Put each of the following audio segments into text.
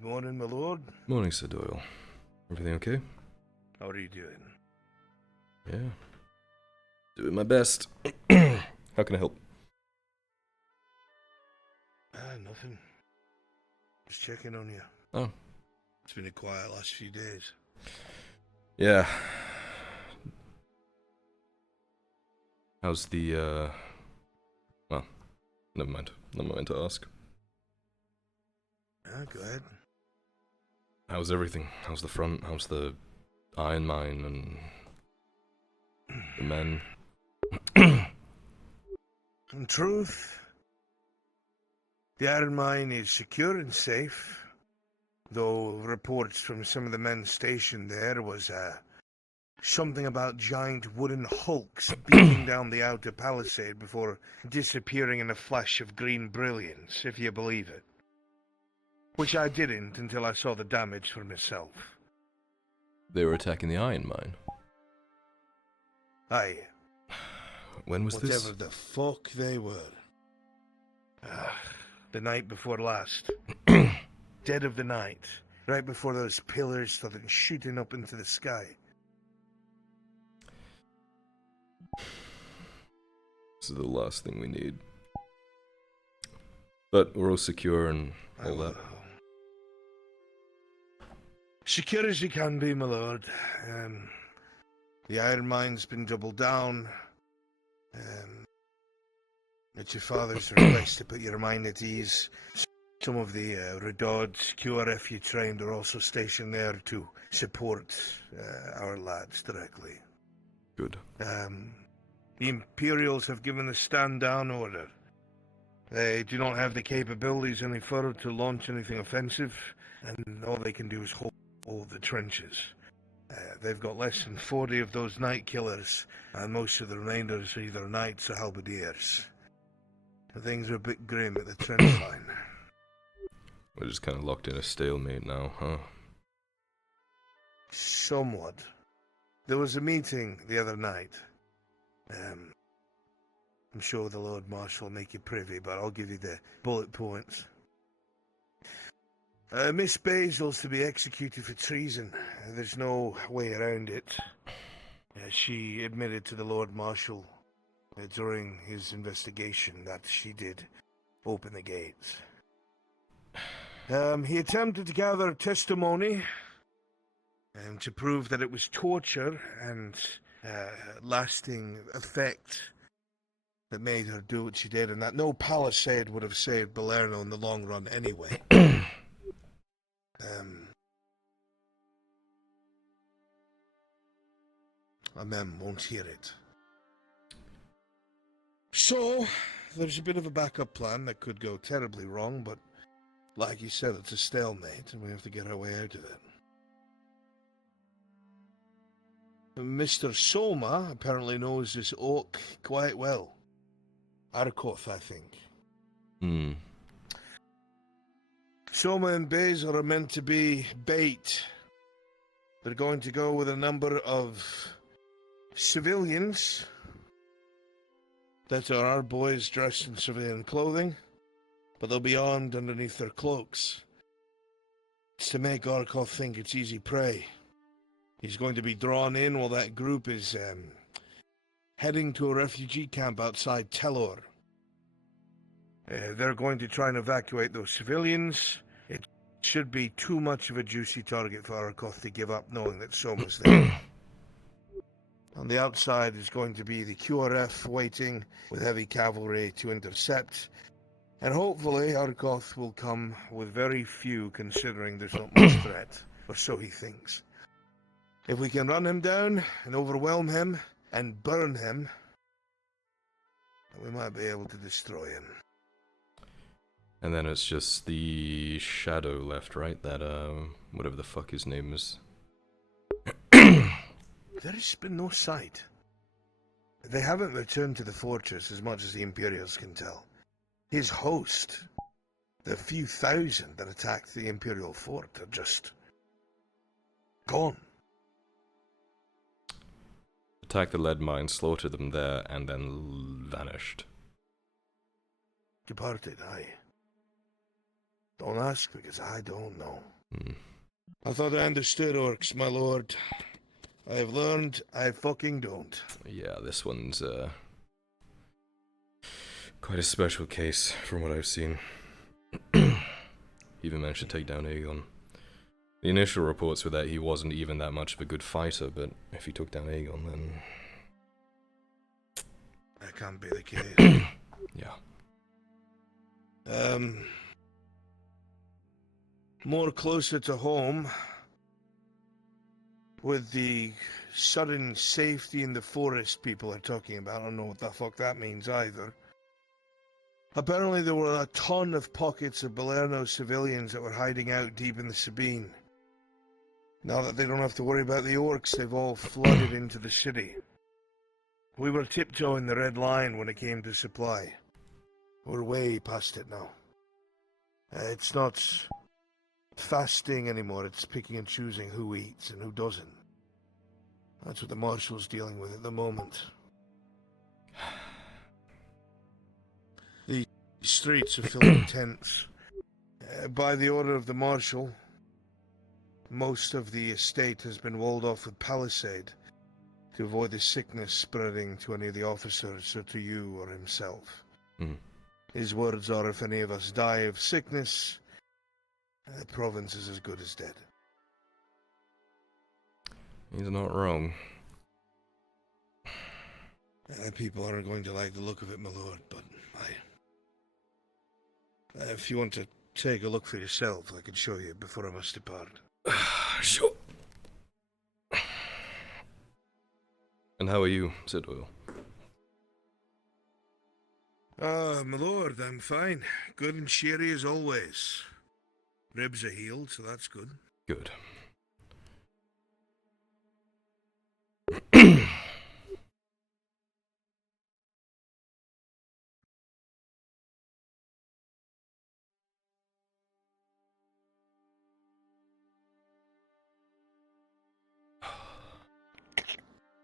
Good morning, my lord. Morning, Sir Doyle. Everything okay? How are you doing? Yeah. Doing my best. How can I help? Nothing. Just checking on you. Oh. It's been a quiet last few days. Yeah. How's the, well, never mind. Not meant to ask. Go ahead. How's everything? How's the front? How's the iron mine and the men? In truth, the iron mine is secure and safe, though reports from some of the men stationed there was something about giant wooden hulks beating down the outer palisade before disappearing in a flash of green brilliance, if you believe it. Which I didn't until I saw the damage for myself. They were attacking the iron mine. Aye. When was this? Whatever the fuck they were. The night before last. Dead of the night. Right before those pillars started shooting up into the sky. This is the last thing we need. But we're all secure and all that. Secure as you can be, my lord. The iron mine's been doubled down. At your father's request to put your mind at ease. Some of the Redod's QRF you trained are also stationed there to support our lads directly. Good. The Imperials have given the stand-down order. They do not have the capabilities any further to launch anything offensive, and all they can do is hold the trenches. They've got less than 40 of those night killers, and most of the remainders are either knights or halberdiers. Things are a bit grim at the trench line. We're just kind of locked in a stalemate now, huh? Somewhat. There was a meeting the other night. I'm sure the Lord Marshal will make you privy, but I'll give you the bullet points. Miss Basil's to be executed for treason. There's no way around it. She admitted to the Lord Marshal during his investigation that she did open the gates. He attempted to gather testimony to prove that it was torture and lasting effect that made her do what she did, and that no palisade would have saved Balerno in the long run anyway. A mem won't hear it. So, there's a bit of a backup plan that could go terribly wrong, but like you said, it's a stalemate, and we have to get our way out of it. Mr. Soma apparently knows this oak quite well. Arkoth, I think. Soma and Basil are meant to be bait. They're going to go with a number of civilians that are our boys dressed in civilian clothing, but they'll be armed underneath their cloaks. It's to make Arkoth think it's easy prey. He's going to be drawn in while that group is heading to a refugee camp outside Telor. They're going to try and evacuate those civilians. It should be too much of a juicy target for Arkoth to give up knowing that Soma's there. On the outside is going to be the QRF waiting with heavy cavalry to intercept. And hopefully Arkoth will come with very few, considering there's not much threat, or so he thinks. If we can run him down and overwhelm him and burn him, we might be able to destroy him. And then it's just the shadow left, right? That, whatever the fuck his name is. There has been no sight. They haven't returned to the fortress as much as the Imperials can tell. His host, the few thousand that attacked the Imperial fort, are just gone. Attacked the lead mine, slaughtered them there, and then vanished. Departed, aye. Don't ask, because I don't know. Hmm. I thought I understood orcs, my lord. I've learned I fucking don't. Yeah, this one's quite a special case from what I've seen. Even managed to take down Aegon. The initial reports were that he wasn't even that much of a good fighter, but if he took down Aegon, then... That can't be the case. yeah. More closer to home, with the sudden safety in the forest people are talking about. I don't know what the fuck that means either. Apparently there were a ton of pockets of Balerno civilians that were hiding out deep in the Sabine. Now that they don't have to worry about the orcs, they've all flooded into the city. We were tiptoeing the red line when it came to supply. We're way past it now. It's not fasting anymore, it's picking and choosing who eats and who doesn't. That's what the Marshal's dealing with at the moment. The streets are filled with tents. By the order of the Marshal, most of the estate has been walled off with palisade to avoid the sickness spreading to any of the officers or to you or himself. Mm. His words are, if any of us die of sickness, the province is as good as dead. He's not wrong. People aren't going to like the look of it, my lord, but if you want to take a look for yourself, I can show you before I must depart. Sure. And how are you, Sid Oil? My lord, I'm fine. Good and cheery as always. Ribs are healed, so that's good. Good.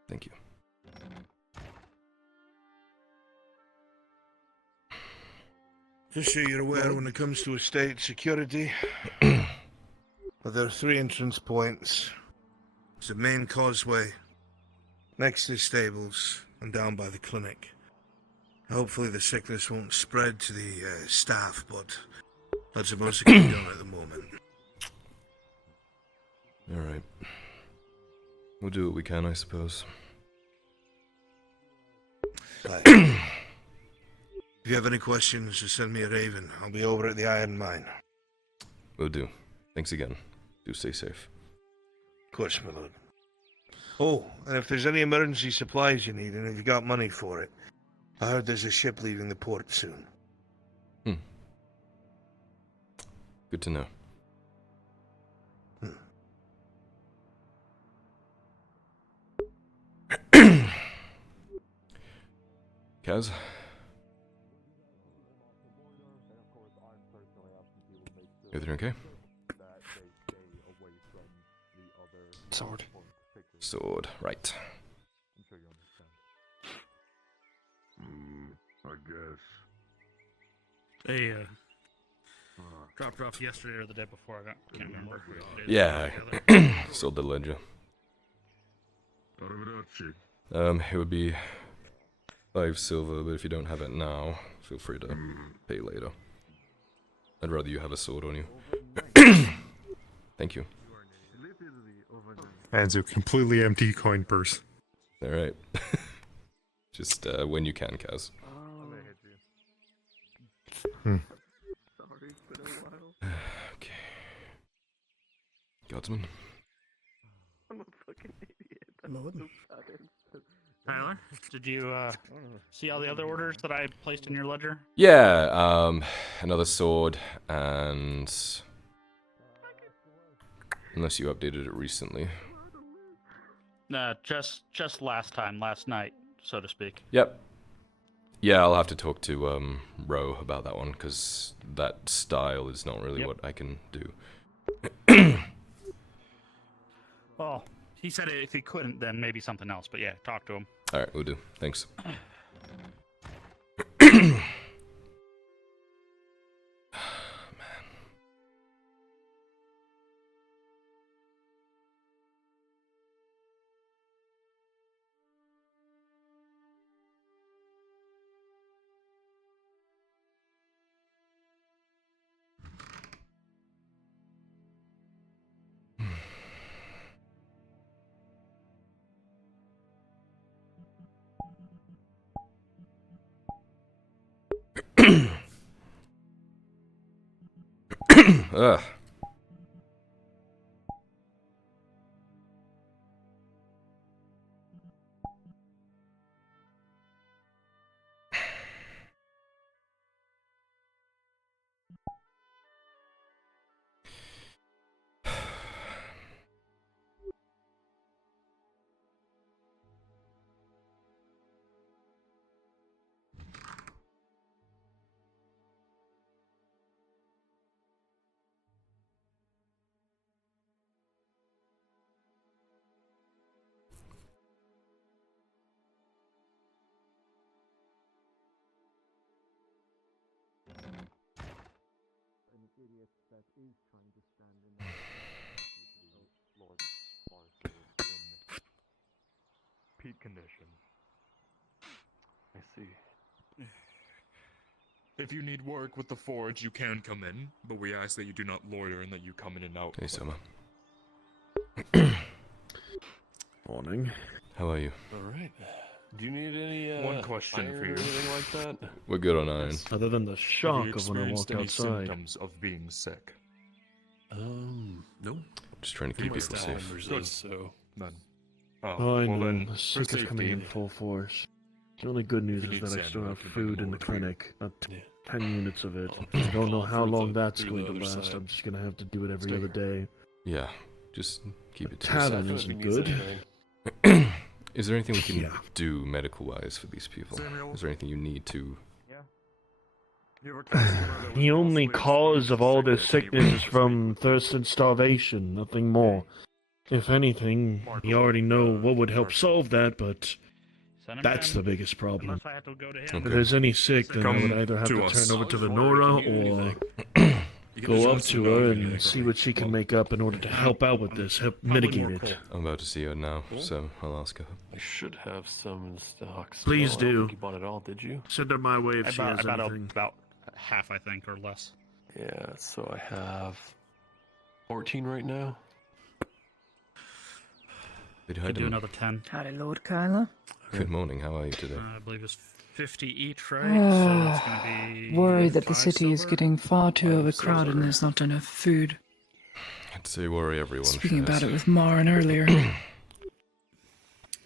Thank you. Just so you're aware, when it comes to estate security, there are 3 entrance points. There's the main causeway, next to the stables, and down by the clinic. Hopefully the sickness won't spread to the staff, but that's the most that can be done at the moment. Alright. We'll do what we can, I suppose. If you have any questions, just send me a raven. I'll be over at the Iron Mine. Will do. Thanks again. Do stay safe. Of course, my lord. Oh, and if there's any emergency supplies you need, and if you got money for it, I heard there's a ship leaving the port soon. Good to know. Kaz? Everything okay? Sword. Sword, right. I guess. They dropped off yesterday or the day before. Can't remember. Yeah, sold the ledger. It would be 5 silver, but if you don't have it now, feel free to pay later. I'd rather you have a sword on you. Thank you. And a completely empty coin purse. Alright. Just when you can, Kaz. Okay. Guardsman? I'm a fucking idiot. Tyler, did you see all the other orders that I placed in your ledger? Yeah, another sword, and... Unless you updated it recently. Just last night, so to speak. Yep. Yeah, I'll have to talk to Ro about that one, because that style is not really what I can do. Well, he said if he couldn't, then maybe something else. But yeah, talk to him. Alright, we'll do. Thanks. Man. Ugh. Peak condition. I see. If you need work with the forge, you can come in, but we ask that you do not loiter and that you come in and out. Hey, Soma. Morning. How are you? Alright. Do you need any, One question iron for or you. anything like that? We're good on iron. Other than the Have you shock of when I experienced walked any outside. symptoms of being sick? No. Just trying to keep My people staff safe. members Good. is, so... None. Oh, I well know. then, The for sick is coming in safety, full force. The only good news If you is need that I sand, still I have can bring food in more the to you. clinic. Yeah. 10 units of it. I'll I don't know fall how through long the- that's through going the to other last. side. I'm just gonna have to do it every Stay other day. Yeah, just keep it to Tavern yourself. If he isn't needs good. anything. Is there anything we can Yeah. do medical-wise for these people? Samuel? Is there anything you need to... you have a customer that was The only possibly cause of all this experiencing sickness any is from thirst and starvation, nothing more. If anything, we already know what would help solve that, but Send him that's in, the biggest problem. unless I have to go to him. Okay. If there's any sick, then I Come would either have to to us. turn over to Just the wondering, Nora can you do or anything? You can go just up let us to know her if you and need see anything. what she can make up in order to help out with this, help mitigate more it. coal. I'm about to see her now, Cool. so I'll ask her. I should have some in stock. So Please I don't do. think you bought it all, did you? Send her my way if she has About anything. about half, I think, or less. Yeah, so I have 14 right now. Good, Could do another 10. Howdy, Lord Kyler. Good morning, how are you today? I believe it's 50 each, right? So it's gonna be. Worried that the 5 city is silver? getting far too 5 overcrowded and silver. there's not enough food. I'd say worry everyone Speaking shares. about it with Marin earlier.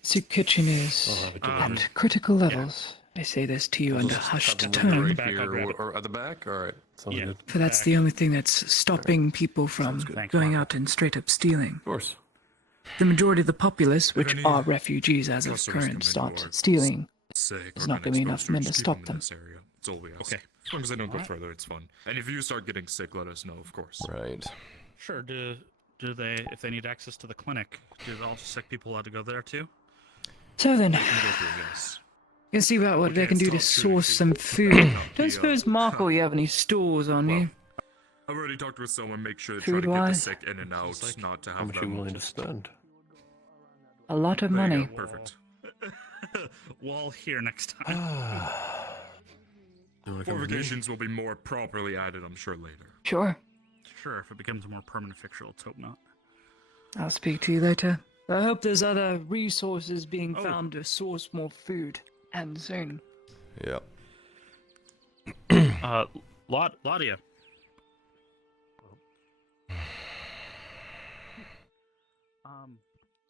Soup Kitchen I'll is have it Um, delivered. at critical levels. I say this to you I'll under just hushed have them delivered tone, right Back, I'll here grab it. or at the back. All right, sounds Yeah. good. for that's the only thing that's stopping people from Thanks, going Marco. out and straight up stealing. Of course. The majority of the populace, which any are refugees as of customers come in current, who stopped are stealing. Sick There's or not been gonna be exposed enough men just to keep stop in them. this area. That's all we ask. Okay. As long as they don't go Alright. further, it's fun. And if you start getting sick, let us know, of course. Right. Sure. Do they, if they need access to the clinic, do all sick people allowed to go there too? So then, They can go through, yes. you can see about what Okay, they can it's do to top source security. some food. The, Don't suppose, Marco, you have any stores on well, you? I've already talked with someone, make sure to try to get the Food-wise? sick in and out, Just like, not to How have much are them. you willing to spend? A lot of There you money. go, perfect. Well, here next time. Fortifications will be more properly added, I'm sure, later. Sure. Sure, if it becomes a more permanent fixture, let's hope not. I'll speak to you later. I hope there's other resources being Oh. found to source more food, and soon. Yeah. Ladia.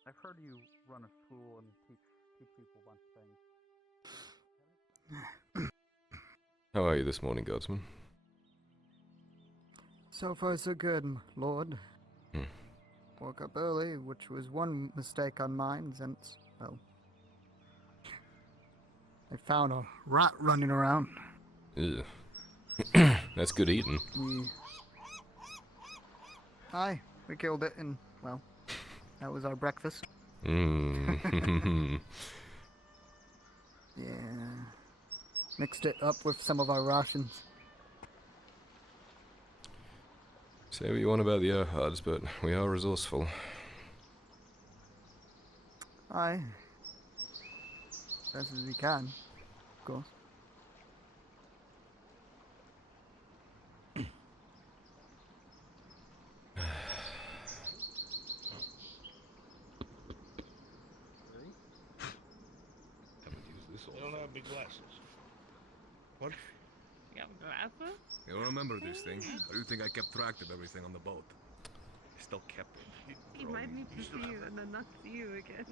I've heard you run a school and teach people a bunch of things. How are you this morning, Guardsman? So far, so good, Lord. Hmm. Woke up early, which was one mistake on mine, since, well, I found a rat running around. Ew. That's good eating. We killed it, and, well, that was our breakfast. Mmm. Yeah. Mixed it up with some of our rations. Say what you want about the Erhards, but we are resourceful. Aye. Best as we can, of course. They don't have big glasses. What? Yeah, glasses? You don't remember this thing? Or do you think I kept track of everything on the boat? I still kept it. He might need to see you and then not see you again.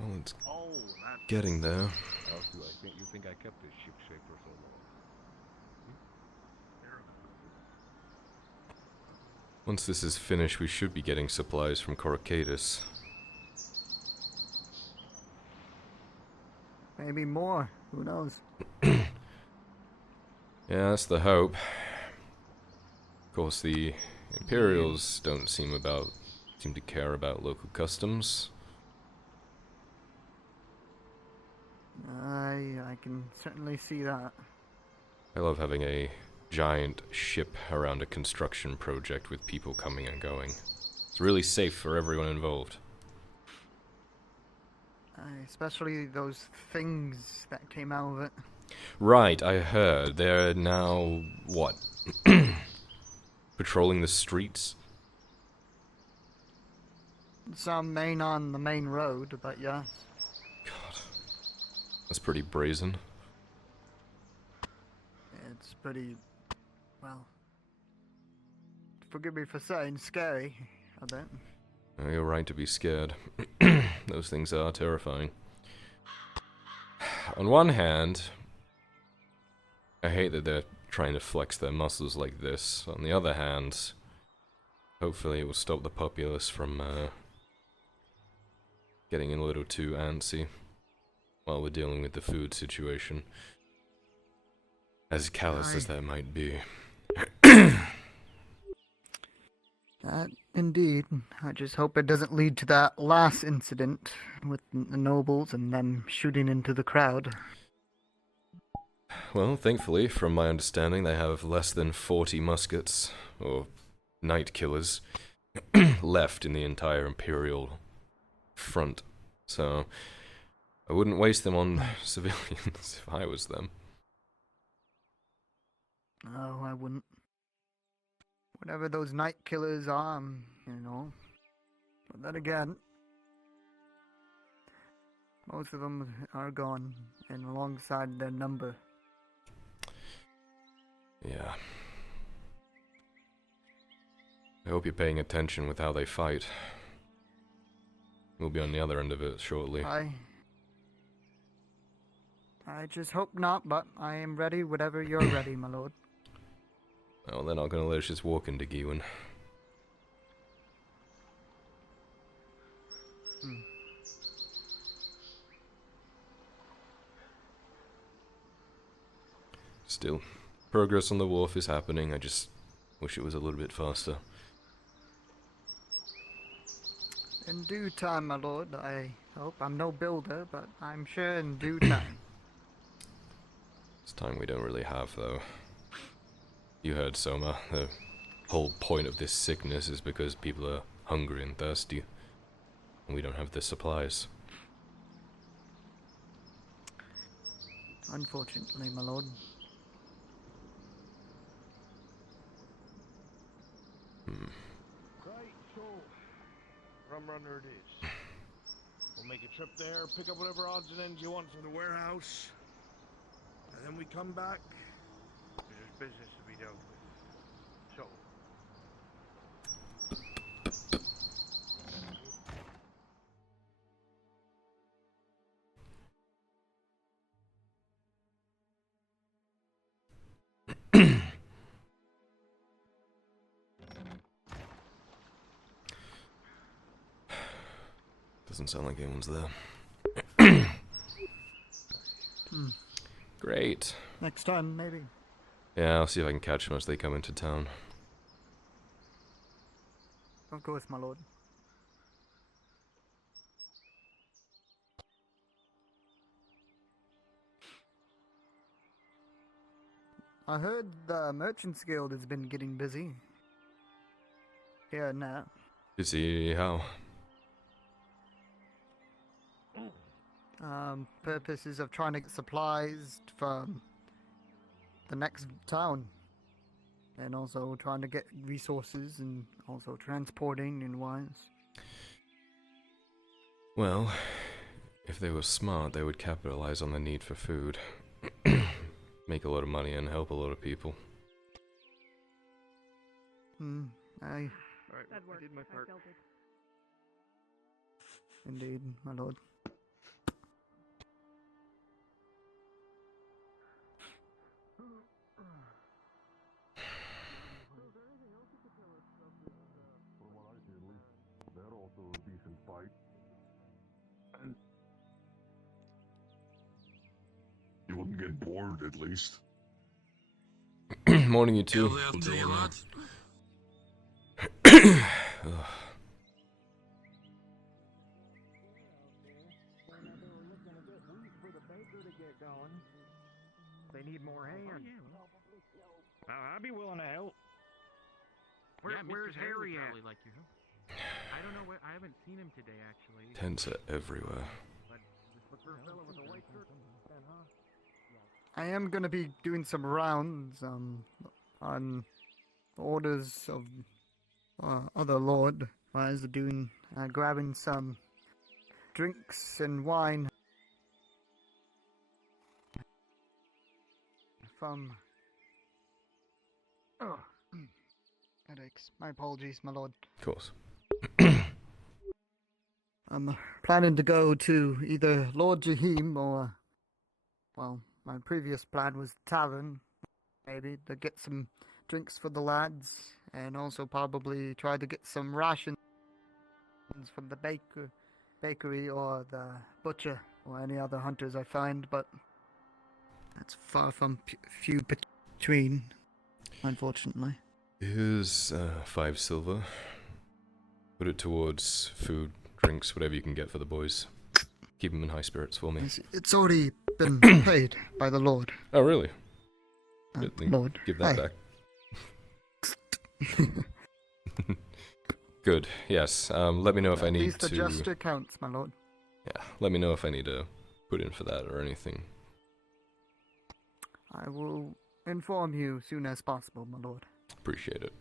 Well, it's Oh, that. getting there. How else do I think you think I kept this ship shape for so long? Once this is finished, we should be getting supplies from Coracadus. Maybe more. Who knows? Yeah, that's the hope. Of course, the Imperials don't seem to care about local customs. I can certainly see that. I love having a giant ship around a construction project with people coming and going. It's really safe for everyone involved. Especially those things that came out of it. Right, I heard. They're now, what? Patrolling the streets? Some main on the main road, but yes. God. That's pretty brazen. It's pretty, well, forgive me for saying, scary, a bit. Oh, you're right to be scared. Those things are terrifying. On one hand, I hate that they're trying to flex their muscles like this. On the other hand, hopefully it will stop the populace from getting a little too antsy while we're dealing with the food situation. As callous as that might be. Indeed. I just hope it doesn't lead to that last incident with the nobles and them shooting into the crowd. Well, thankfully, from my understanding, they have less than 40 muskets, or night killers, left in the entire Imperial front. So, I wouldn't waste them on civilians if I was them. Oh, I wouldn't. Whatever those night killers are, you know. But then again, most of them are gone, and alongside their number. Yeah. I hope you're paying attention with how they fight. We'll be on the other end of it shortly. I just hope not, but I am ready whenever you're ready, my lord. Well, they're not going to let us just walk into Gewin. Still, progress on the wharf is happening. I just wish it was a little bit faster. In due time, my lord. I hope. I'm no builder, but I'm sure in due time. It's time we don't really have, though. You heard, Soma. The whole point of this sickness is because people are hungry and thirsty. And we don't have the supplies. Unfortunately, my lord. Right, so Rum Runner it is. We'll make a trip there, pick up whatever odds and ends you want from the warehouse, and then we come back. There's business to be dealt with. So. Doesn't sound like anyone's there. Great. Next time, maybe. Yeah, I'll see if I can catch them as they come into town. Of course, my lord. I heard the Merchants Guild has been getting busy. Here and there. Busy how? Purposes of trying to get supplies from the next town. And also trying to get resources and also transporting and wines. Well, if they were smart, they would capitalize on the need for food. make a lot of money and help a lot of people. Aye, Alright, That I worked. did my I part. felt it. indeed, my lord. You wouldn't get bored, at least. Morning, you two. They need more hands. I'd be willing to help. Where's Harry at? I don't know where. I haven't seen him today, actually. Tents are everywhere. But just look for a fellow with a white shirt. Then, huh? I am gonna be doing some rounds on orders of other lord. As doing grabbing some drinks and wine from. Oh, headaches. My apologies, my lord. Of course. I'm planning to go to either Lord Jahim or, well, my previous plan was tavern, maybe, to get some drinks for the lads, and also probably try to get some rations from the bakery or the butcher or any other hunters I find, but that's far from few between, unfortunately. Here's 5 silver. Put it towards food, drinks, whatever you can get for the boys. Keep them in high spirits for me. It's already been paid by the Lord. Oh, really? Good, then Lord. give that Aye. back. Good, yes. Let me know if I At need least the to... gesture counts, my lord. Yeah, let me know if I need to put in for that or anything. I will inform you soon as possible, my lord. Appreciate it.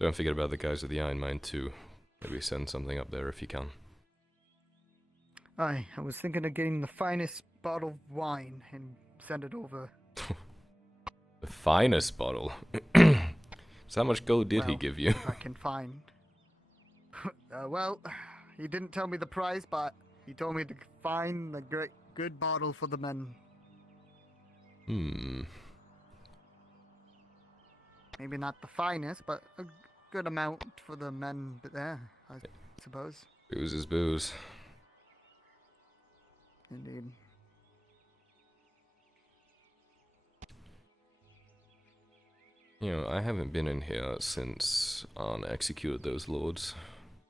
Don't forget about the guys with the Iron Mine too. Maybe send something up there if you can. Aye, I was thinking of getting the finest bottle of wine and send it over. The finest bottle. So how much gold did he Well, give you? I can find. Well, he didn't tell me the price, but he told me to find the good bottle for the men. Maybe not the finest, but a good amount for the men there, I suppose. Booze is booze. Indeed. You know, I haven't been in here since Arn executed those lords.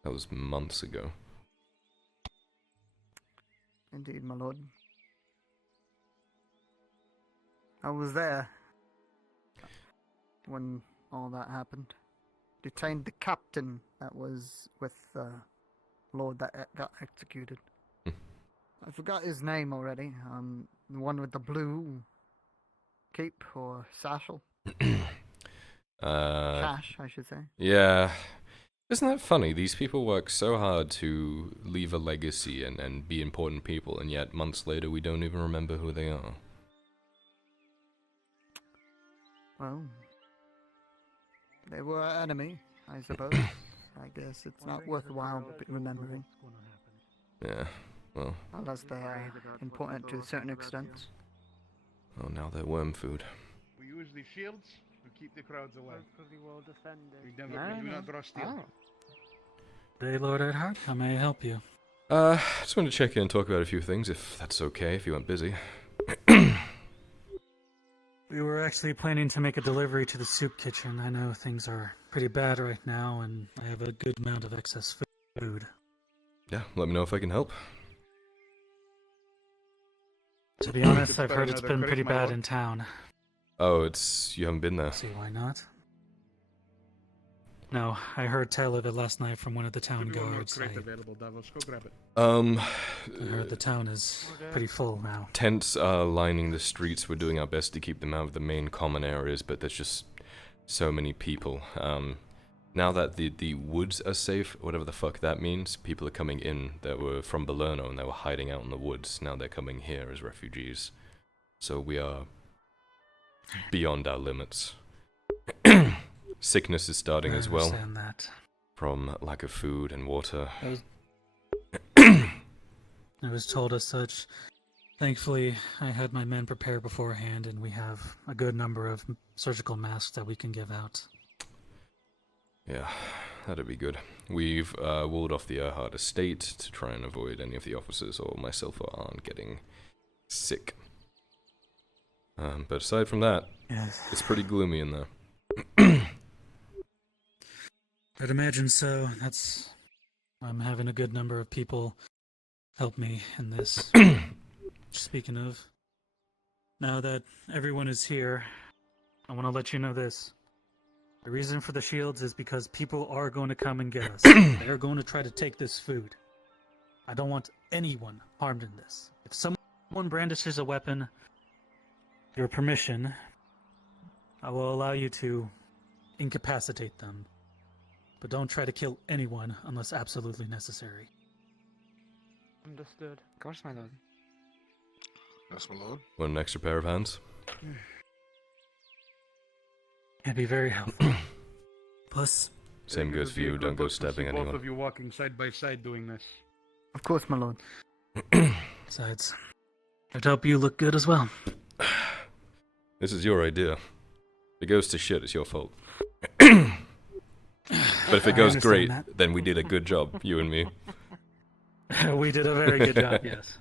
That was months ago. Indeed, my lord. I was there when all that happened. Detained the captain that was with the lord that got executed. I forgot his name already. The one with the blue cape or satchel. Sash, I should say. Yeah. Isn't that funny? These people work so hard to leave a legacy and be important people, and yet months later we don't even remember who they are. Well, they were our enemy, I suppose. I guess it's not worthwhile remembering. Yeah, well. Unless they are important to a certain extent. Oh, now they're worm food. We use the shields to keep the crowds away. We do not draw steel. Hey, Lord Earhart, how may I help you? Just wanted to check in and talk about a few things, if that's okay, if you weren't busy. We were actually planning to make a delivery to the soup kitchen. I know things are pretty bad right now, and I have a good amount of excess food. Yeah, let me know if I can help. To be honest, I've heard it's been pretty bad in town. Oh, you haven't been there. See why not? No, I heard tell of it last night from one of the town guards. I heard the town is pretty full now. Tents are lining the streets. We're doing our best to keep them out of the main common areas, but there's just so many people. Now that the woods are safe, whatever the fuck that means, people are coming in that were from Belerno and they were hiding out in the woods. Now they're coming here as refugees. So we are beyond our limits. Sickness is starting I as well, understand that. from lack of food and water. It was told as such. Thankfully, I had my men prepare beforehand, and we have a good number of surgical masks that we can give out. Yeah, that'd be good. We've walled off the Erhard estate to try and avoid any of the officers or myself or Arn getting sick. But aside from that, Yes. it's pretty gloomy in there. I'd imagine so. I'm having a good number of people help me in this. Speaking of, now that everyone is here, I want to let you know this. The reason for the shields is because people are going to come and get us. They're going to try to take this food. I don't want anyone harmed in this. If someone brandishes a weapon, your permission, I will allow you to incapacitate them. But don't try to kill anyone unless absolutely necessary. Understood. Of course, my lord. Yes, my lord. Want an extra pair of hands? It'd be very helpful. Plus, Same goes for you, don't go stabbing anyone. Both of you walking side by side doing this. Of course, my lord. besides, I'd help you look good as well. This is your idea. If it goes to shit, it's your fault. But if it goes great, then we did a good job, you and me. We did a very good job, yes.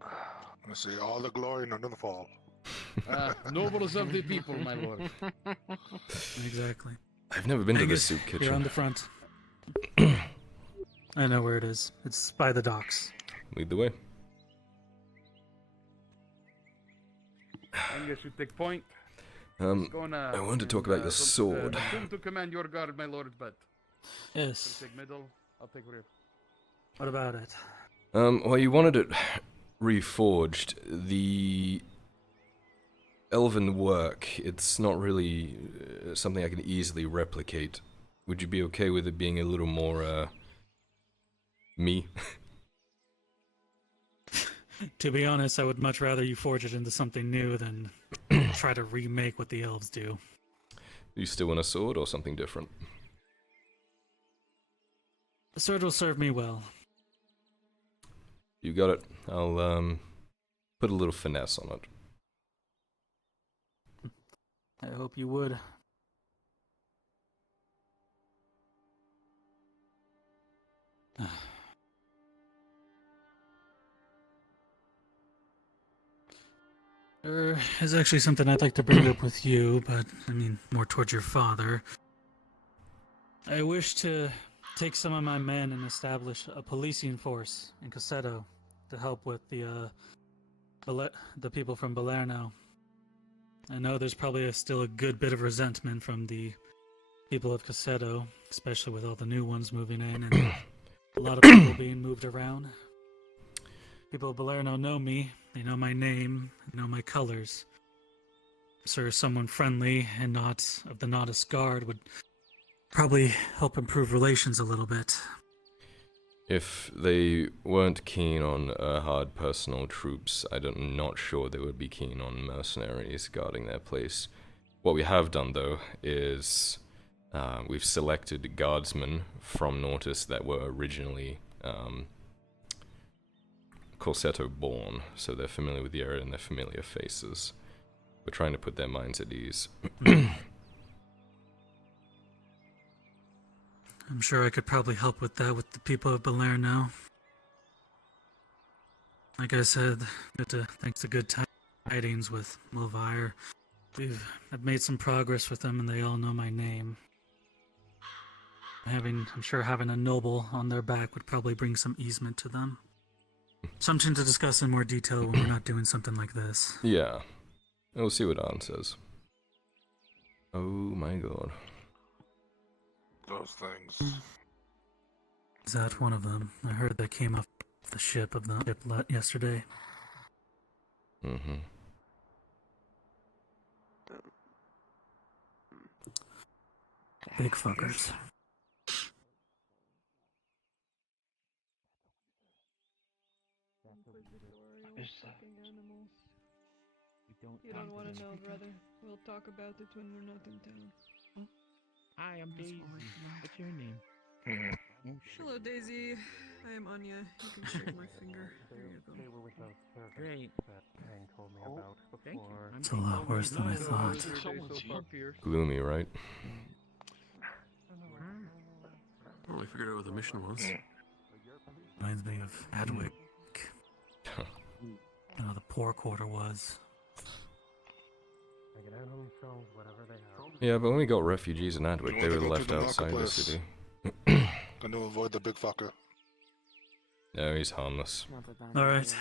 I see all the glory, none of the fall. Nobles of the people, my lord. Exactly. I've never been to Angus, this soup you're kitchen. on the front. I know where it is. It's by the docks. Lead the way. Angus, you take point. I want to talk about your sword. Assume to command your guard, my lord, but... Yes. Take middle, I'll take rear. What about it? Well, you wanted it reforged. The elven work, it's not really something I can easily replicate. Would you be okay with it being a little more, me? To be honest, I would much rather you forge it into something new than try to remake what the elves do. You still want a sword or something different? The sword will serve me well. You got it. I'll, put a little finesse on it. I hope you would. There is actually something I'd like to bring up with you, but I mean more towards your father. I wish to take some of my men and establish a policing force in Cassetto to help with the people from Balerno. I know there's probably still a good bit of resentment from the people of Cassetto, especially with all the new ones moving in and a lot of people being moved around. People of Balerno know me, they know my name, they know my colors. So someone friendly and not of the Nautis Guard would probably help improve relations a little bit. If they weren't keen on hard personal troops, I'm not sure they would be keen on mercenaries guarding their place. What we have done, though, is we've selected guardsmen from Nautis that were originally Corsetto born, so they're familiar with the area and they're familiar faces. We're trying to put their minds at ease. I'm sure I could probably help with that with the people of Balerno. Like I said, thanks to good tidings with Mulvire, I've made some progress with them and they all know my name. I'm sure having a noble on their back would probably bring some easement to them. Something to discuss in more detail when we're not doing something like this. Yeah. We'll see what Arn says. Oh my god. Those things. Is that one of them? I heard they came off the ship yesterday. Mm-hmm. Big fuckers. You don't want to know, brother. We'll talk about it when we're not in town. Hi, I'm Daisy. What's your name? Hello, Daisy. I am Anya. You can shake my finger. There you go. Great. Thank you. It's a lot worse than I thought. Gloomy, right? Well, we figured out what the mission was. Reminds me of Adwick. How the poor quarter was. Yeah, but when we got refugees in Adwick, they wanna were go to left the outside the marketplace? city. Gonna avoid the big fucker. No, he's harmless. Alright.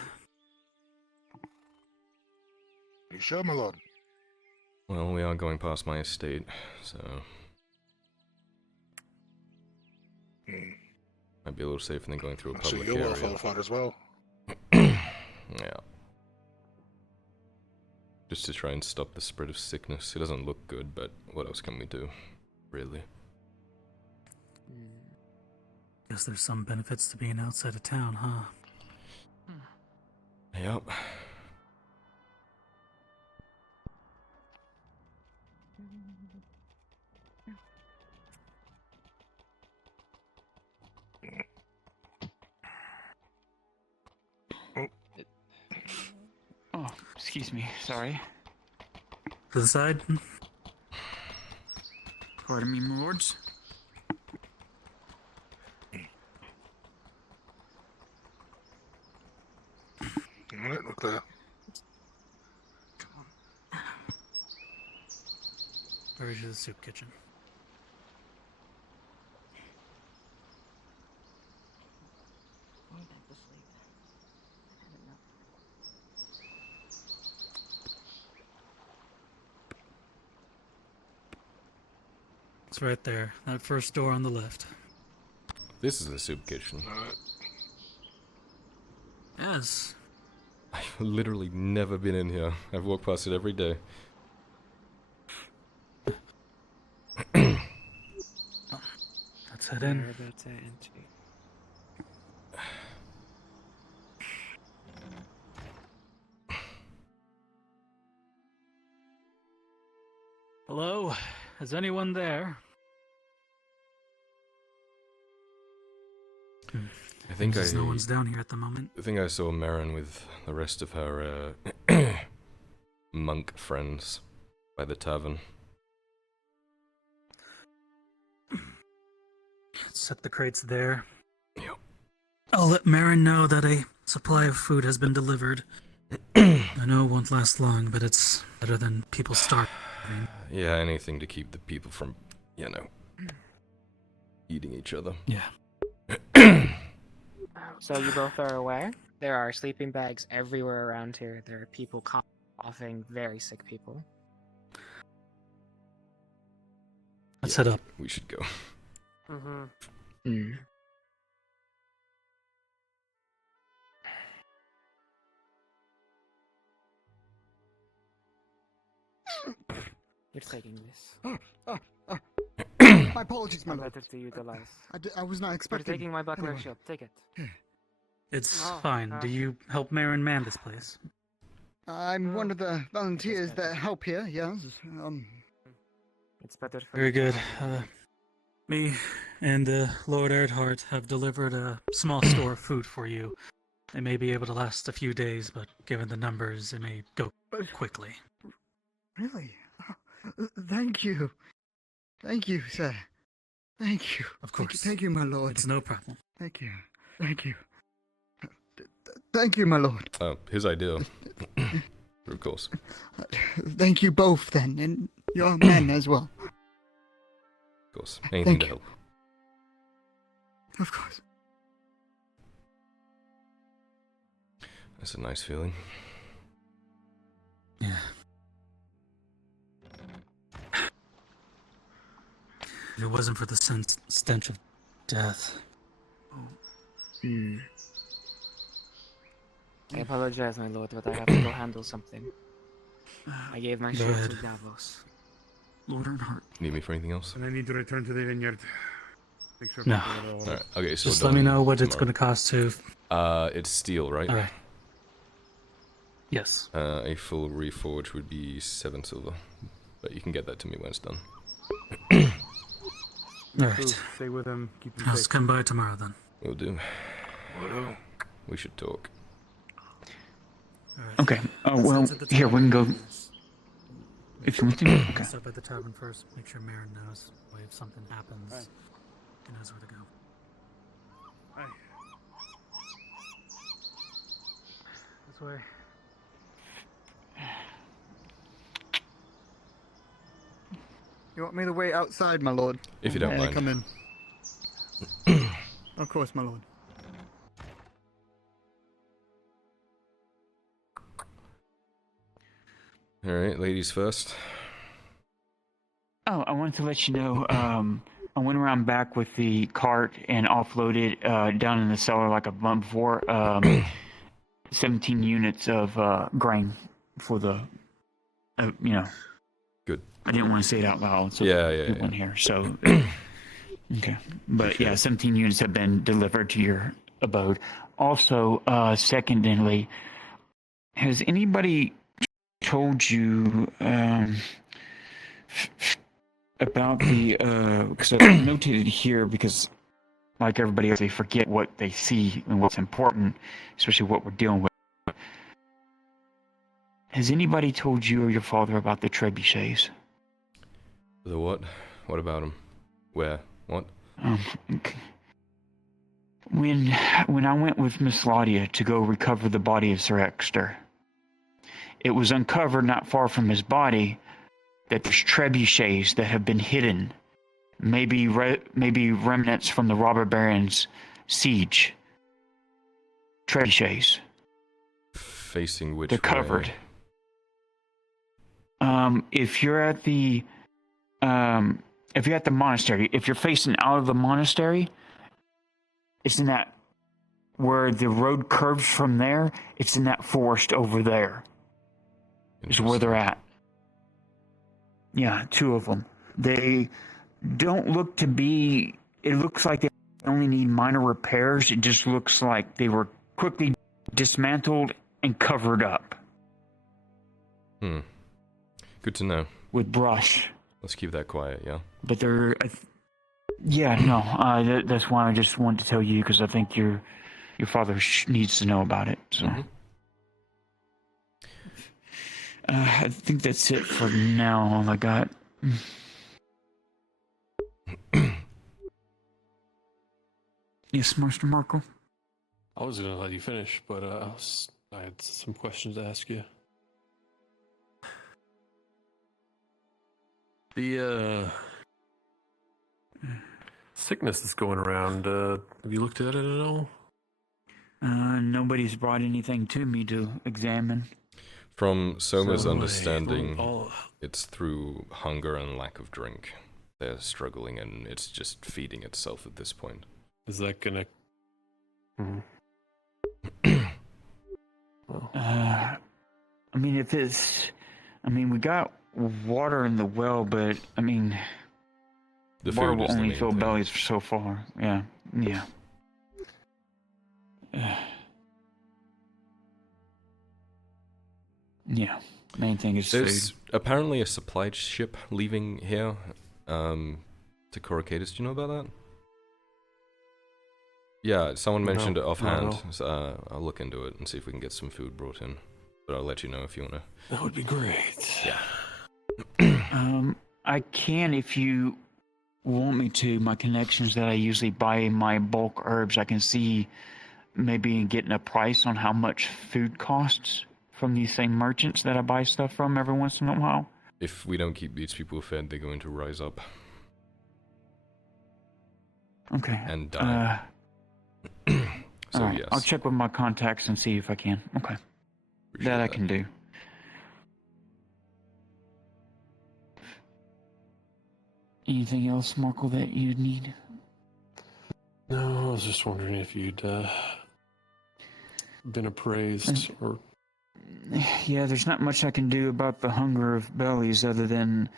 You sure, my lord? Well, we are going past my estate, so... Might be a little safer than going through a So public you're well area. fortified as well. Yeah. Just to try and stop the spread of sickness. It doesn't look good, but what else can we do? Really? Guess there's some benefits to being outside of town, huh? Yep. Oh, excuse me. Sorry. To the side? Pardon me, my lords. Alright, we're clear. Hurry to the soup kitchen. It's right there. That first door on the left. This is the soup kitchen. Alright. Yes. I've literally never been in here. I've walked past it every day. Let's head in. Hello? Is anyone there? I think No one's down here at the moment. I think I saw Marin with the rest of her monk friends by the tavern. Set the crates there. Yep. I'll let Marin know that a supply of food has been delivered. I know it won't last long, but it's better than people starving. Yeah, anything to keep the people from, you know, eating each other. Yeah. So you both are aware? There are sleeping bags everywhere around here. There are people coughing, very sick people. Let's head up. We should go. Mm-hmm. You're taking this. My apologies, my I'm lord. better to utilize. I was not You're expecting. taking my buckler anyone. shield. Take it. It's Oh, fine. Do you help Marin man this place? I'm one of the volunteers that help here. Yes. It's better for Very me to good. have Me and Lord Erdhart have delivered a small store of food for you. They may be able to last a few days, but given the numbers, it may go quickly. Really? Thank you. Thank you, sir. Thank you. Of course. Thank you, my lord. It's no problem. Thank you. Thank you. Thank you, my lord. His idea. Of course. Thank you both, then, and your men as well. Of course. Anything to you. help. Of course. That's a nice feeling. Yeah. If it wasn't for the stench of death. I apologize, my lord, but I have to go handle something. I gave my Go shield ahead. to Davos. Lord Earnhardt. Need me for anything else? And I need to return to the vineyard. Make sure No. people are all- Alright, okay, so Just let me done know what it's tomorrow. going to cost to... It's steel, right? Alright. Yes. A full reforge would be 7 silver, but you can get that to me when it's done. Alright. Stay with him. Keep him I'll safe. come by tomorrow then. Will do. We should talk. Alright. Okay. Oh, Let's well, head to the here, we can go. tavern. If you want to. Okay. Stop at the tavern first. Make sure Marin knows. Way if something happens, he knows where to go. This way. You want me to wait outside, my lord? If you don't May I mind. come in? Of course, my lord. Alright, ladies first. Oh, I wanted to let you know, I went around back with the cart and offloaded down in the cellar like a month before 17 units of grain for the, you know. Good. I didn't want to say it out loud, so people in here. So, okay. But yeah, 17 units have been delivered to your abode. Also, secondly, has anybody told you about the because I notated here because like everybody else they forget what they see and what's important, especially what we're dealing with. Has anybody told you or your father about the trebuchets? The what? What about them? Where? What? Okay. When I went with Miss Laudia to go recover the body of Sir Exeter, it was uncovered not far from his body that there's trebuchets that have been hidden, maybe remnants from the robber baron's siege. Trebuchets. Facing which They're covered. If you're at the monastery, if you're facing out of the monastery, it's in that where the road curves from there. It's in that forest over there. Is where they're at. Yeah, 2 of them. They don't look to be. It looks like they only need minor repairs. It just looks like they were quickly dismantled and covered up. Good to know. With brush. Let's keep that quiet, yeah? But they're. Yeah, no. That's why I just wanted to tell you because I think your father needs to know about it. So. Mm-hmm. I think that's it for now. All I got. Yes, Master Markle. I was gonna let you finish, but I had some questions to ask you. The sickness that's going around. Have you looked at it at all? Nobody's brought anything to me to examine. From Soma's So, understanding, all- it's through hunger and lack of drink. They're struggling and it's just feeding itself at this point. Is that gonna... I mean, if it's... I mean, we got water in the well, but, I mean... The water food will is the only main fill thing. bellies so far. Yeah. Yeah, main thing is There's food. apparently a supply ship leaving here to Coracadus. Do you know about that? Yeah, someone mentioned it No, not at offhand. all. So, I'll look into it and see if we can get some food brought in. But I'll let you know if you want to. That would be great. Yeah. I can if you want me to. My connections that I usually buy my bulk herbs, I can see maybe getting a price on how much food costs from these same merchants that I buy stuff from every once in a while. If we don't keep these people fed, they're going to rise up. Okay. And die. So alright, yes. I'll check with my contacts and see if I can. Okay. Appreciate I can do. Anything else, Markle, that you'd need? No, I was just wondering if you'd been appraised or... Yeah, there's not much I can do about the hunger of bellies other than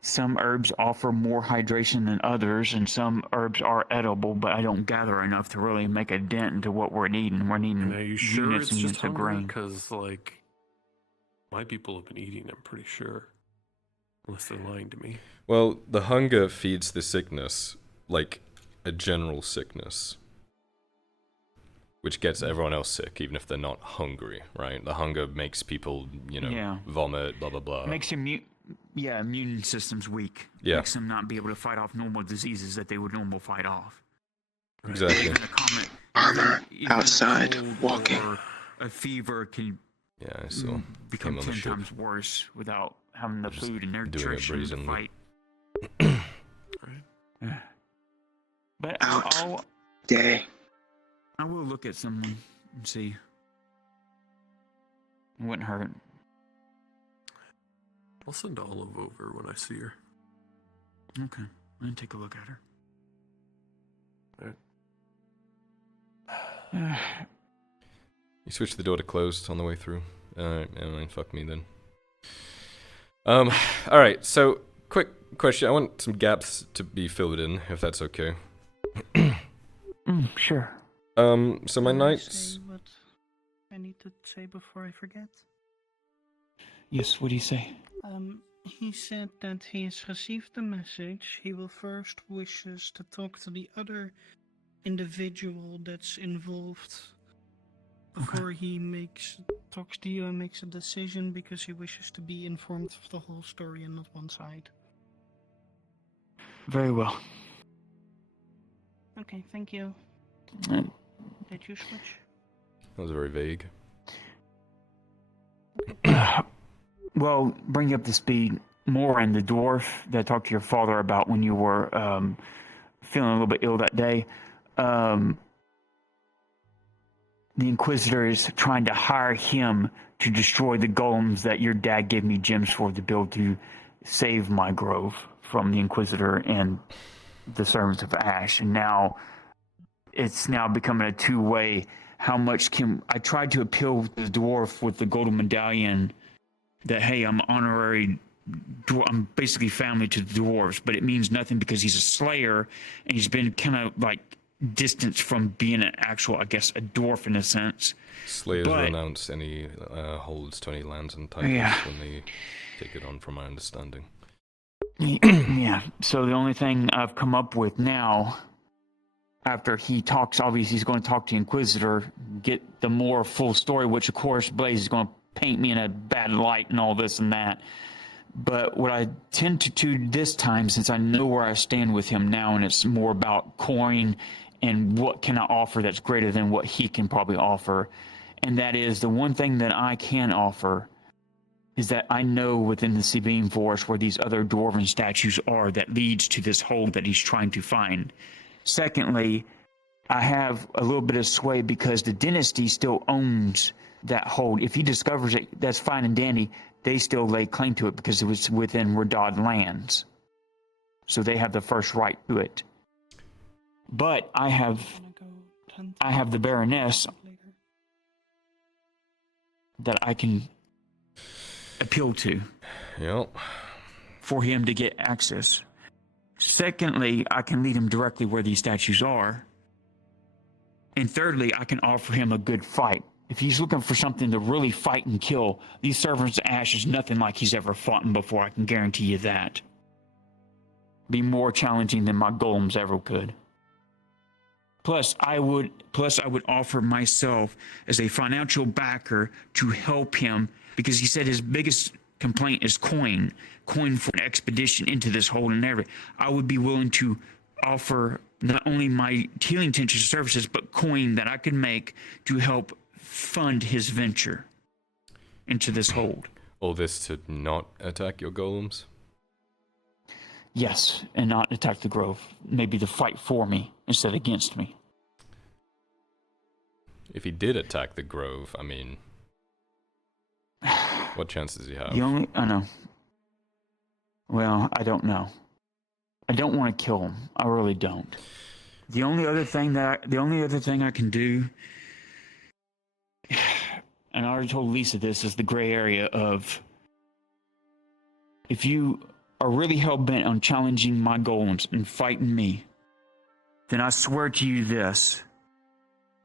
some herbs offer more hydration than others, and some herbs are edible, but I don't gather enough to really make a dent into what we're needing. We're needing Are you sure units it's and just units of hunger? grain. Because, like, My people have been eating, I'm pretty sure. Unless they're lying to me. Well, the hunger feeds the sickness, like a general sickness, which gets everyone else sick, even if they're not hungry, right? The hunger makes people, vomit, blah, blah, blah. Makes immune system's weak. Yeah. Makes them not be able to fight off normal diseases that they would normally fight off. Exactly. Even a comet, Father, even outside, a cold walking. Or a fever can Yeah, I saw. become Came on the 10 ship. times worse without having the Just food and doing it nutrition to brazenly. fight. But Out. Day. I will look at someone and see. It wouldn't hurt. I'll send Olive over when I see her. Okay, then take a look at her. You switched the door to closed on the way through. Alright, never mind, fuck me then. Alright, so, quick question. I want some gaps to be filled in, if that's okay. Sure. So my knights... What I need to say before I forget? Yes, what do you say? He said that he has received the message. He will first wishes to talk to the other individual that's involved before he talks to you and makes a decision, because he wishes to be informed of the whole story and not one side. Very well. Okay, thank you. Uh, Did you switch? That was very vague. Well, bring you up to speed. Morin, the dwarf that I talked to your father about when you were feeling a little bit ill that day, the Inquisitor is trying to hire him to destroy the golems that your dad gave me gems for to build to save my grove from the Inquisitor and the servants of Ash. And now it's becoming a two-way. How much can I tried to appeal to the dwarf with the golden medallion that, hey, I'm honorary, I'm basically family to the dwarves, but it means nothing because he's a slayer and he's been kind of like distanced from being an actual, I guess, a dwarf in a sense. Slayers renounce any holds to any lands and titles when they take it on, from my understanding. Yeah, so the only thing I've come up with now, after he talks, obviously he's going to talk to the Inquisitor, get the more full story, which of course Blaze is going to paint me in a bad light and all this and that. But what I tend to do this time, since I know where I stand with him now, and it's more about coin and what can I offer that's greater than what he can probably offer, and that is the one thing that I can offer is that I know within the Sabine Forest where these other dwarven statues are that leads to this hole that he's trying to find. Secondly, I have a little bit of sway because the dynasty still owns that hold. If he discovers it, that's fine and dandy. They still lay claim to it because it was within Radad lands. So they have the first right to it. But I have the Baroness that I can appeal to. Yep. For him to get access. Secondly, I can lead him directly where these statues are. And thirdly, I can offer him a good fight. If he's looking for something to really fight and kill, these servants of Ash is nothing like he's ever fought in before. I can guarantee you that. Be more challenging than my golems ever could. Plus, I would offer myself as a financial backer to help him, because he said his biggest complaint is coin for an expedition into this hole and everything. I would be willing to offer not only my healing tincture services, but coin that I could make to help fund his venture into this hold. All this to not attack your golems? Yes, and not attack the grove. Maybe to fight for me instead of against me. If he did attack the grove, I mean, what chance does he have? I know. Well, I don't know. I don't want to kill him. I really don't. The only other thing I can do, and I already told Lisa this, is the gray area of, if you are really hell-bent on challenging my golems and fighting me, then I swear to you this,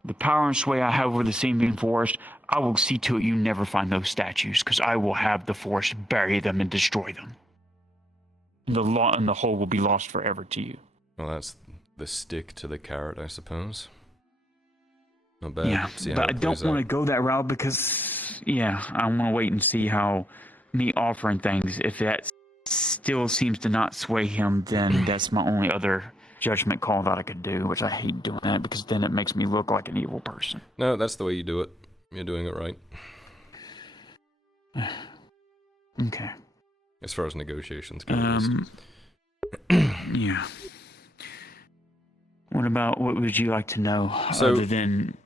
the power and sway I have over the Symbian Forest, I will see to it you never find those statues, because I will have the forest bury them and destroy them. And the whole will be lost forever to you. Well, that's the stick to the carrot, I suppose. Not bad. Yeah, See how but I it don't plays want to out. go that route because, yeah, I want to wait and see how me offering things, if that still seems to not sway him, then that's my only other judgment call that I could do, which I hate doing that because then it makes me look like an evil person. No, that's the way you do it. You're doing it right. Okay. As far as negotiations go. at least. Yeah. What would you like to know So- other than...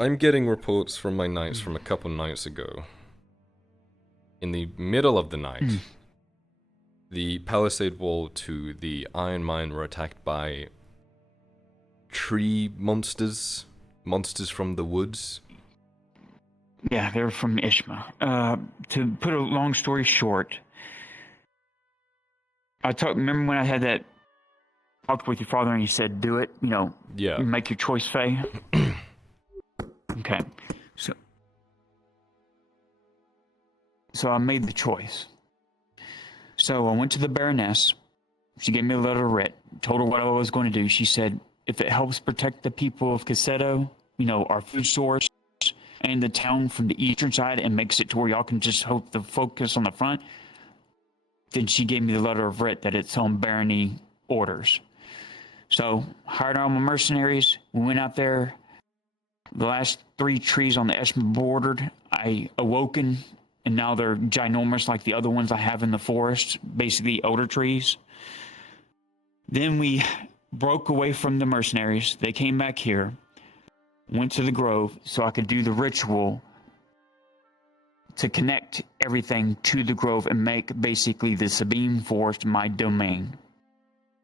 I'm getting reports from my knights from a couple nights ago. In the middle of the night, the palisade wall to the iron mine were attacked by tree monsters. Monsters from the woods. Yeah, they're from Ishma. To put a long story short, remember when I had that talk with your father and he said, do it, Yeah. make your choice, Faye? Okay. So I made the choice. So I went to the Baroness. She gave me a letter of writ, told her what I was going to do. She said, if it helps protect the people of Cassetto, our food source, and the town from the eastern side, and makes it to where y'all can just hope to focus on the front, then she gave me the letter of writ that it's on barony orders. So, hired all my mercenaries. We went out there. The last 3 trees on the Eshma bordered, I awoken, and now they're ginormous like the other ones I have in the forest, basically older trees. Then we broke away from the mercenaries. They came back here, went to the grove so I could do the ritual to connect everything to the grove and make basically the Sabine Forest my domain.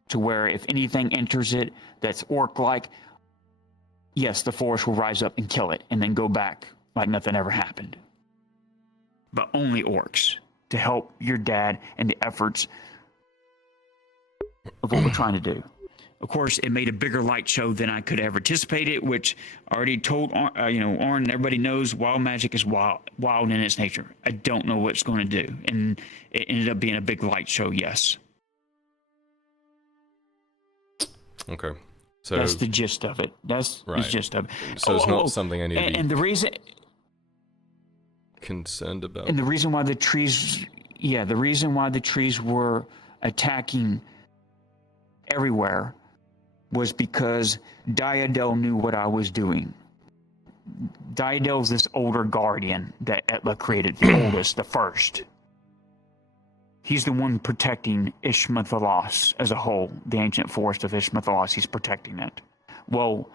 To where if anything enters it that's orc-like, yes, the forest will rise up and kill it and then go back like nothing ever happened. But only orcs to help your dad and the efforts of what we're trying to do. Of course, it made a bigger light show than I could have anticipated, which I already told Arn, everybody knows wild magic is wild in its nature. I don't know what it's going to do. And it ended up being a big light show, yes. Okay. So that's the gist of it. That's right. the gist of it. So it's not something I need to be and the reason concerned about. And the reason why the trees were attacking everywhere was because Diadel knew what I was doing. Diadel's this older guardian that Etla created, the oldest, the first. He's the one protecting Ishmathalos as a whole, the ancient forest of Ishmathalos. He's protecting it. Well,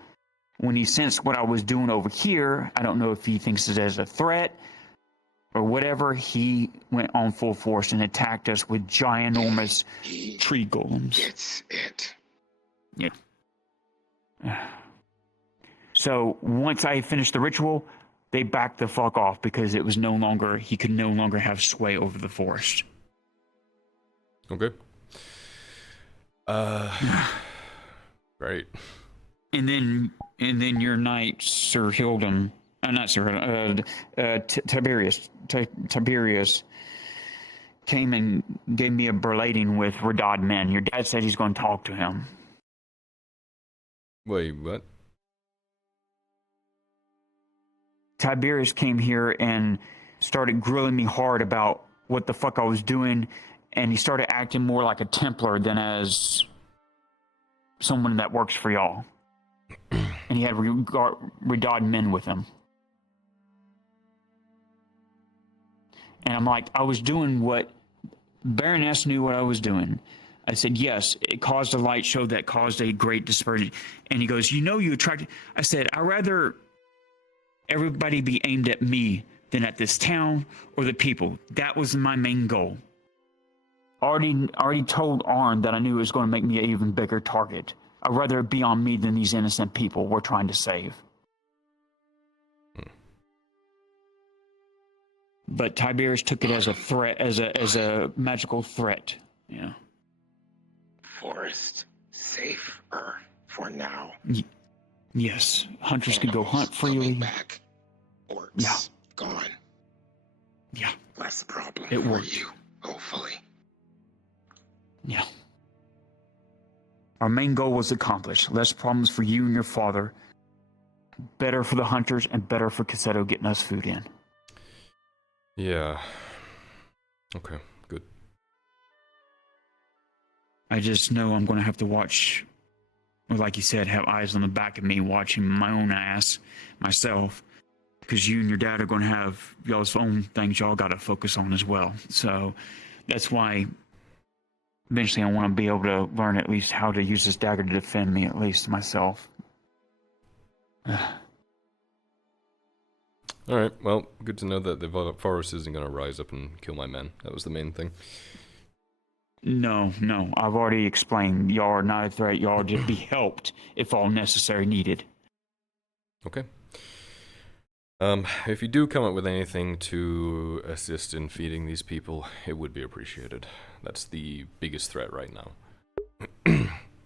when he sensed what I was doing over here, I don't know if he thinks it as a threat or whatever, he went on full force and attacked us with ginormous tree golems. Gets it. Yeah. So once I finished the ritual, they backed the fuck off because it was he could no longer have sway over the forest. Okay. Right. And then your knight, Sir Hildon, not Sir Hildon, Tiberius came and gave me a berlating with Radad men. Your dad said he's going to talk to him. Wait, what? Tiberius came here and started grilling me hard about what the fuck I was doing, and he started acting more like a Templar than as someone that works for y'all. And he had Radad men with him. And I'm like, I was doing what Baroness knew what I was doing. I said, yes, it caused a light show that caused a great dispersion. And he goes, you attracted... I said, I'd rather everybody be aimed at me than at this town or the people. That was my main goal. Already told Arn that I knew it was going to make me an even bigger target. I'd rather it be on me than these innocent people we're trying to save. But Tiberius took it as a threat, as a magical threat. Yeah. Forest safer for now. Yes, hunters could go hunt freely. Back. Orcs. Yeah. Gone. Yeah. Less problem It for worked. you, hopefully. Yeah. Our main goal was accomplished. Less problems for you and your father. Better for the hunters and better for Cassetto getting us food in. Yeah. Okay, good. I just know I'm going to have to watch, or like you said, have eyes on the back of me watching my own ass, myself, because you and your dad are going to have y'all's own things y'all got to focus on as well. So that's why eventually I want to be able to learn at least how to use this dagger to defend me, at least myself. Alright, well, good to know that the forest isn't going to rise up and kill my men. That was the main thing. No, I've already explained. Y'all are not a threat. Y'all are to be helped if all necessary needed. Okay. If you do come up with anything to assist in feeding these people, it would be appreciated. That's the biggest threat right now.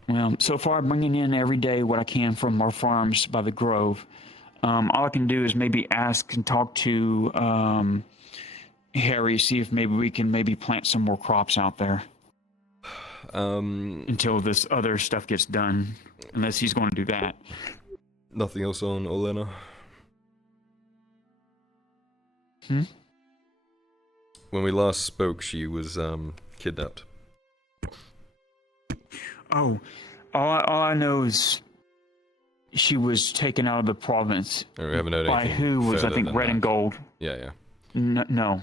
Well, so far I'm bringing in every day what I can from our farms by the Grove. All I can do is maybe ask and talk to Harry, see if maybe we can plant some more crops out there. Until this other stuff gets done, unless he's going to do that. Nothing else on Olena? When we last spoke, she was kidnapped. Oh, all I know is she was taken out of the province. We haven't heard by anything who was, I further think, than Red and that. Gold. Yeah. No.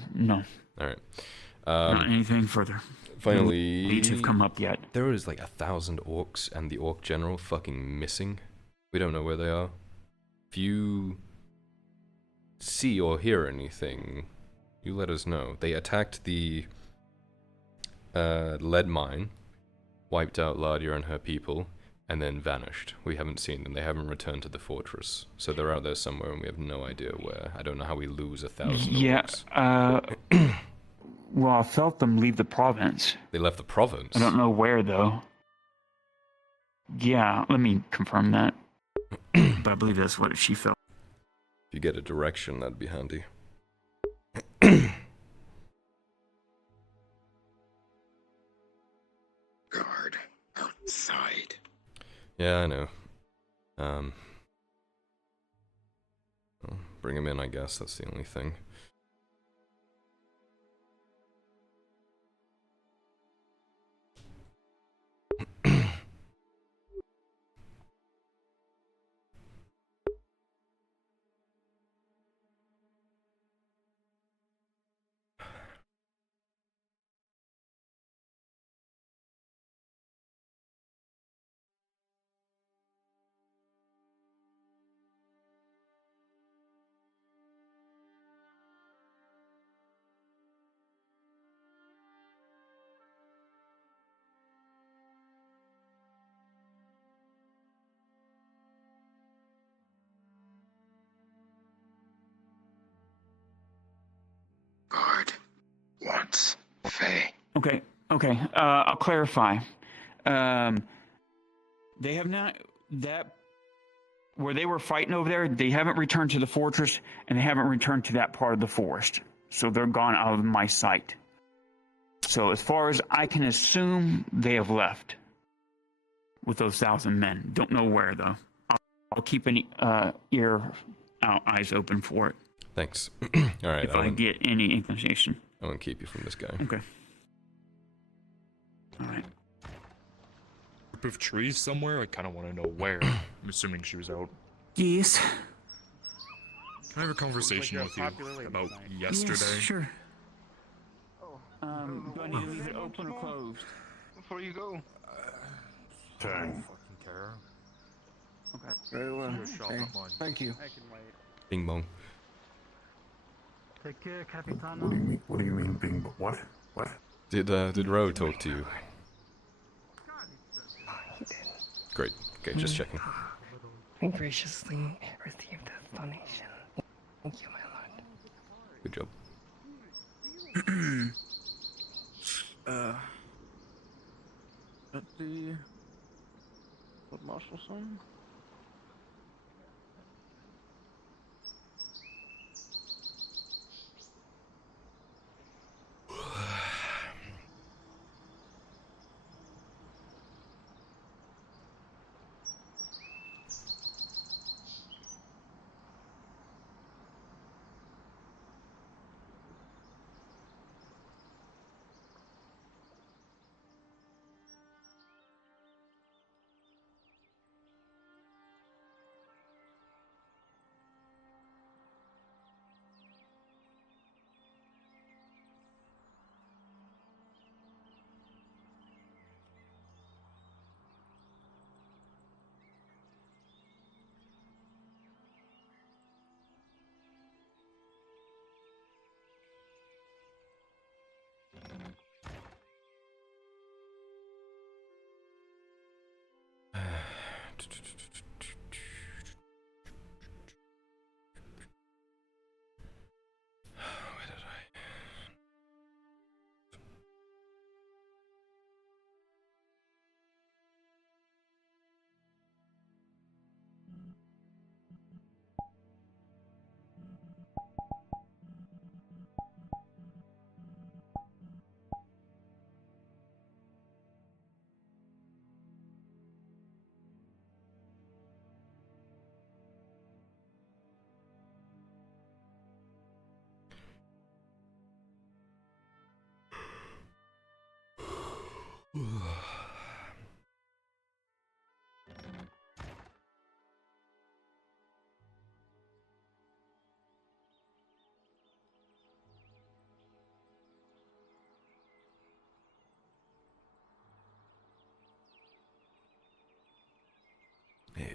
Alright. Not anything further. Finally, No leads have come up yet. There is like 1,000 orcs and the orc general fucking missing. We don't know where they are. If you see or hear anything, you let us know. They attacked the lead mine, wiped out Ladia and her people, and then vanished. We haven't seen them. They haven't returned to the fortress. So they're out there somewhere and we have no idea where. I don't know how we lose 1,000 orcs. Well, I felt them leave the province. They left the province? I don't know where, though. Yeah, let me confirm that. But I believe that's what she felt. If you get a direction, that'd be handy. Guard outside. Yeah, I know. Well, bring him in, I guess. That's the only thing. Guard wants Faye. Okay. I'll clarify. They have not... Where they were fighting over there, they haven't returned to the fortress, and they haven't returned to that part of the forest. So they're gone out of my sight. So as far as I can assume, they have left. With those 1,000 men. Don't know where, though. I'll keep an eyes open for it. Thanks. Alright, If I get any inclination. I won't keep you from this guy. Okay. Alright. Group of trees somewhere? I kind of want to know where. I'm assuming she was out. Yes. Can I have a conversation with you about yesterday? Yes, sure. Do I need to leave it open or closed? Before you go. Fucking care. Okay. Very well. Your shop, not mine. Thank you. Bing bong. Take care, Capitano. What do you mean, Bing? What? What? Did Ro talk to you? Great. Okay, just checking. We graciously received this donation. Thank you, my lord. Good job. At the... What Marshal's son?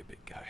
big guy.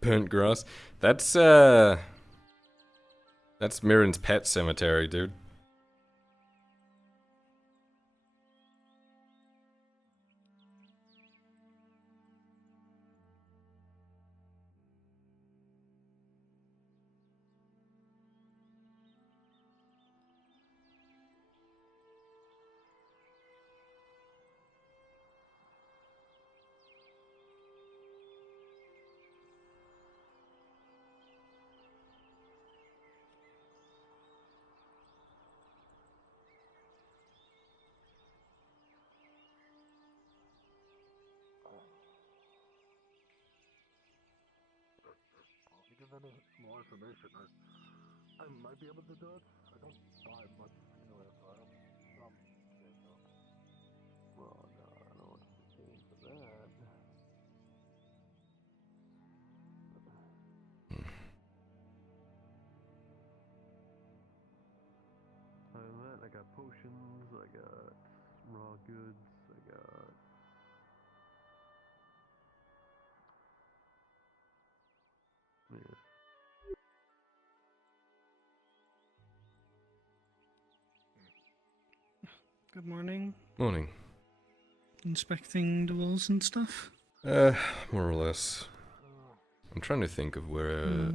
Burnt grass. That's Mirren's pet cemetery, dude. If you give any more information, I might be able to do it. I don't buy much anyway, so I don't. Yeah, so. Well, no, I don't want to be paying for that. I got potions, I got raw goods, I got. Yeah. Good morning. Morning. Inspecting the walls and stuff? More or less. I'm trying to think of where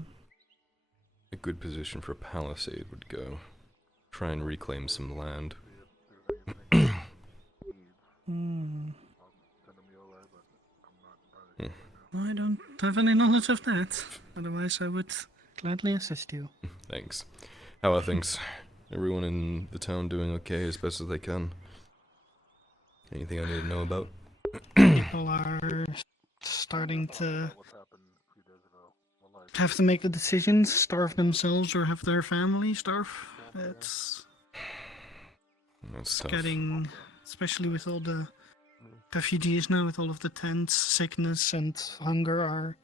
a good position for a palisade would go. Try and reclaim some land. I don't have any knowledge of that. Otherwise, I would gladly assist you. Thanks. How are things? Everyone in the town doing okay as best as they can? Anything I need to know about? People are starting to have to make the decisions, starve themselves or have their family starve. It's tough. getting, especially with all the refugees now, with all of the tents, sickness and hunger are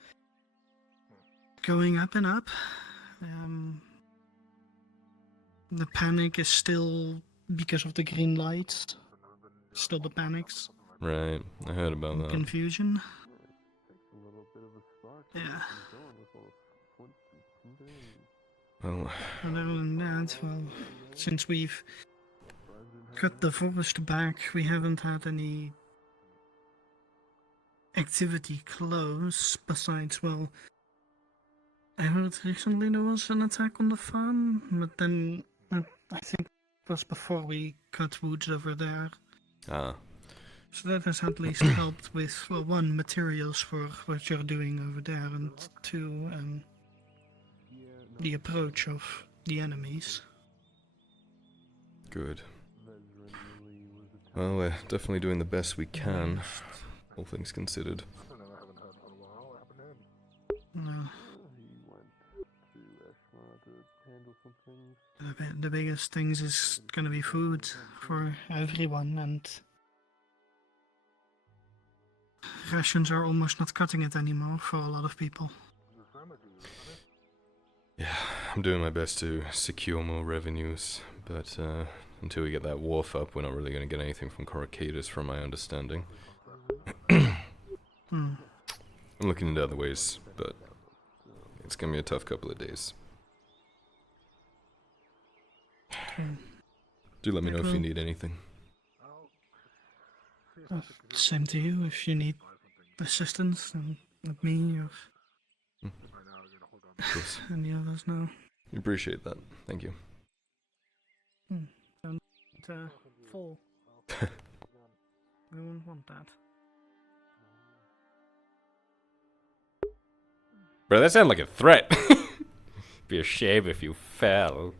going up and up. the panic is still because of the green lights. Still the panics. Right, I heard about that. Confusion. Yeah. Well, And other than that, well, since we've cut the forest back, we haven't had any activity close. Besides, well, I heard recently there was an attack on the farm, but then I think it was before we cut woods over there. Ah. So that has at least helped with, well, one, materials for what you're doing over there, and two, the approach of the enemies. Good. Well, we're definitely doing the best we can, all things considered. No. The biggest things is gonna be food for everyone, and rations are almost not cutting it anymore for a lot of people. Yeah, I'm doing my best to secure more revenues, but until we get that wharf up, we're not really going to get anything from Coracadus, from my understanding. I'm looking into other ways, but it's going to be a tough couple of days. Do let me know if you need anything. Same to you, if you need assistance, and with me, or any others know. Appreciate that. Thank you. Don't fall. We wouldn't want that. Bro, that sounded like a threat. Be a shame if you fell.